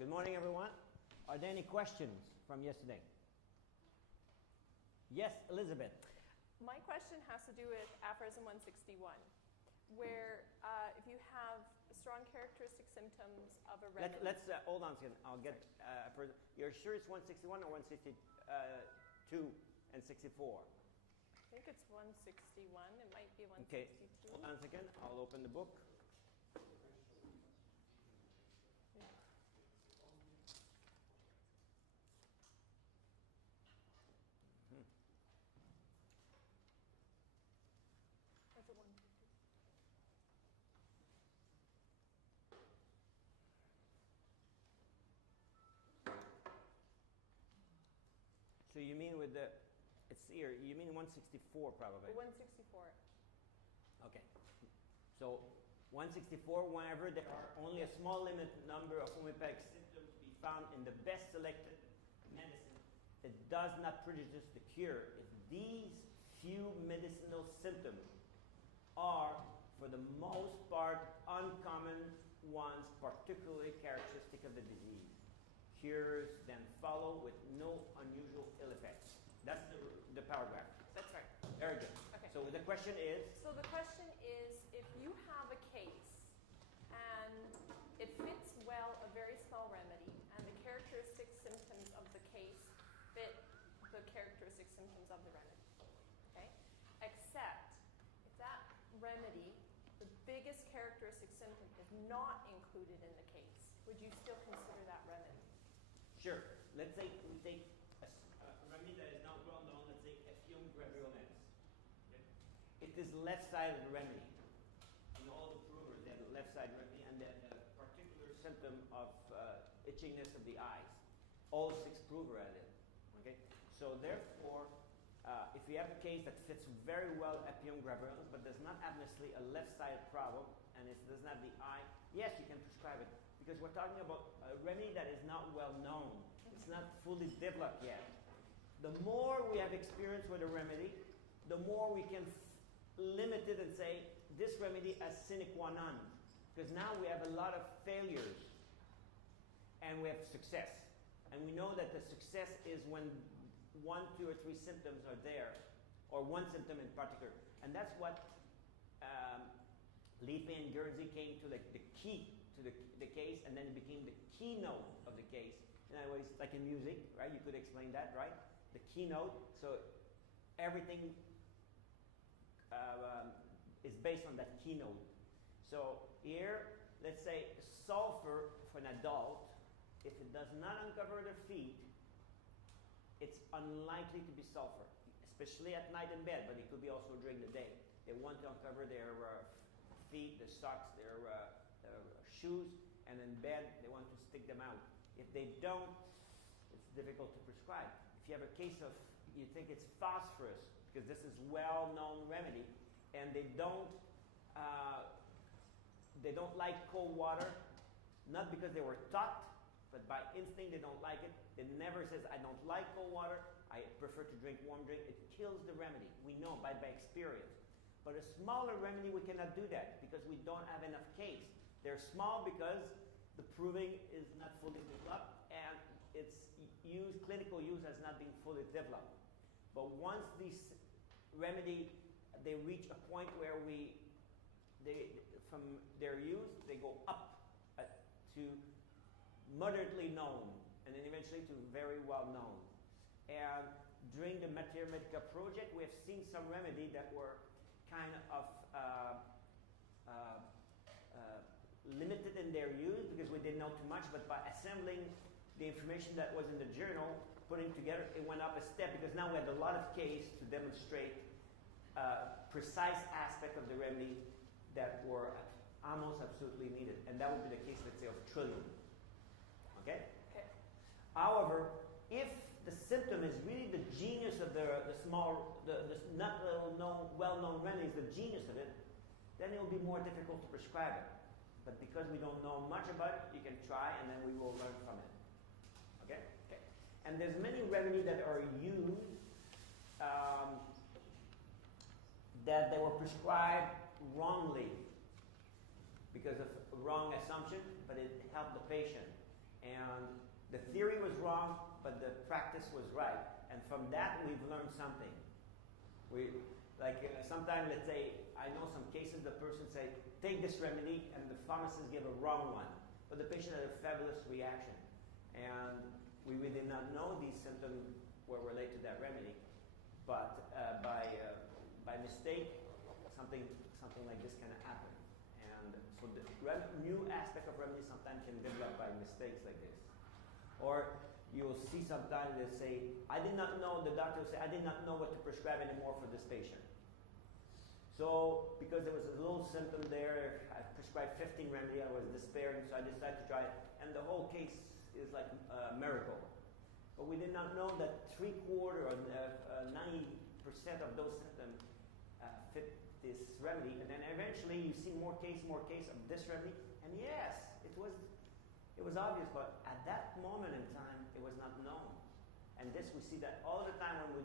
Good morning, everyone. Are there any questions from yesterday? Yes, Elizabeth. My question has to do with aphorism 161, where if you have strong characteristic symptoms of a remedy. Let's hold on a second. I'll get. You're sure it's 161 or 162 and 64? I think it's 161. It might be 162. Okay. Hold on a second. I'll open the book. Yeah. That's a 150. So you mean with the, it's here, you mean 164 probably? 164. Okay. So 164, whenever there are only a small limit number of homeopathic symptoms to be found in the best selected medicine, it does not prejudice the cure if these few medicinal symptoms are, for the most part, uncommon ones, particularly characteristic of the disease. Cures then follow with no unusual ill effects. That's the paragraph. That's right. Very good. Okay. So the question is? So the question is, if you have a case and it fits well a very small remedy, and the characteristic symptoms of the case fit the characteristic symptoms of the remedy, okay? Except if that remedy, the biggest characteristic symptom, is not included in the case, would you still consider that remedy? Sure. Let's say we take a remedy that is not well known, let's say Ephium graveolens. Okay. It is left-sided remedy. In all the provers, they have the left-sided remedy and then a particular symptom of itchiness of the eyes. All 6 prover had it. Okay? So therefore, if you have a case that fits very well Ephium graveolens but does not have necessarily a left-sided problem and it does not have the eye, yes, you can prescribe it. Because we're talking about a remedy that is not well known. It's not fully developed yet. The more we have experience with a remedy, the more we can limit it and say, this remedy has sine qua non. Because now we have a lot of failures and we have success. And we know that the success is when 1, 2, or 3 symptoms are there, or one symptom in particular. And that's what Leafy and Guernsey came to the key to the case, and then it became the keynote of the case. In other words, like in music, right? You could explain that, right? The keynote. So everything is based on that keynote. So here, let's say sulfur for an adult, if it does not uncover their feet, it's unlikely to be sulfur, especially at night in bed, but it could be also during the day. They want to uncover their feet, their socks, their shoes, and in bed they want to stick them out. If they don't, it's difficult to prescribe. If you have a case of, you think it's phosphorus, because this is well-known remedy, and they don't like cold water, not because they were taught, but by instinct they don't like it. It never says, I don't like cold water, I prefer to drink warm drink. It kills the remedy. We know by experience. But a smaller remedy, we cannot do that because we don't have enough case. They're small because the proving is not fully developed and its clinical use has not been fully developed. But once these remedy, they reach a point where from their use, they go up to moderately known and then eventually to very well known. And during the Materia Medica project, we have seen some remedy that were kind of limited in their use because we didn't know too much, but by assembling the information that was in the journal, putting together, it went up a step because now we had a lot of case to demonstrate precise aspect of the remedy that were almost absolutely needed. And that would be the case, let's say, of trillium. Okay? Okay. However, if the symptom is really the genius of the small, the not well-known remedy is the genius of it, then it will be more difficult to prescribe it. But because we don't know much about it, you can try and then we will learn from it. Okay? Okay. And there's many remedies that are used that they were prescribed wrongly because of wrong assumption, but it helped the patient. And the theory was wrong, but the practice was right. And from that, we've learned something. Sometimes, let's say, I know some cases the person say, take this remedy, and the pharmacist gave a wrong one. But the patient had a fabulous reaction. And we did not know these symptoms were related to that remedy. But by mistake, something like this can happen. And so the new aspect of remedy sometimes can develop by mistakes like this. Or you'll see sometimes they say, the doctor will say, I did not know what to prescribe anymore for this patient. So, because there was a little symptom there, I prescribed 15 remedy, I was despairing, so I decided to try it. And the whole case is like a miracle. But we did not know that 3/4 or 90% of those symptoms fit this remedy. And then eventually you see more case of this remedy. And yes, it was obvious, but at that moment in time, it was not known. And this, we see that all the time when we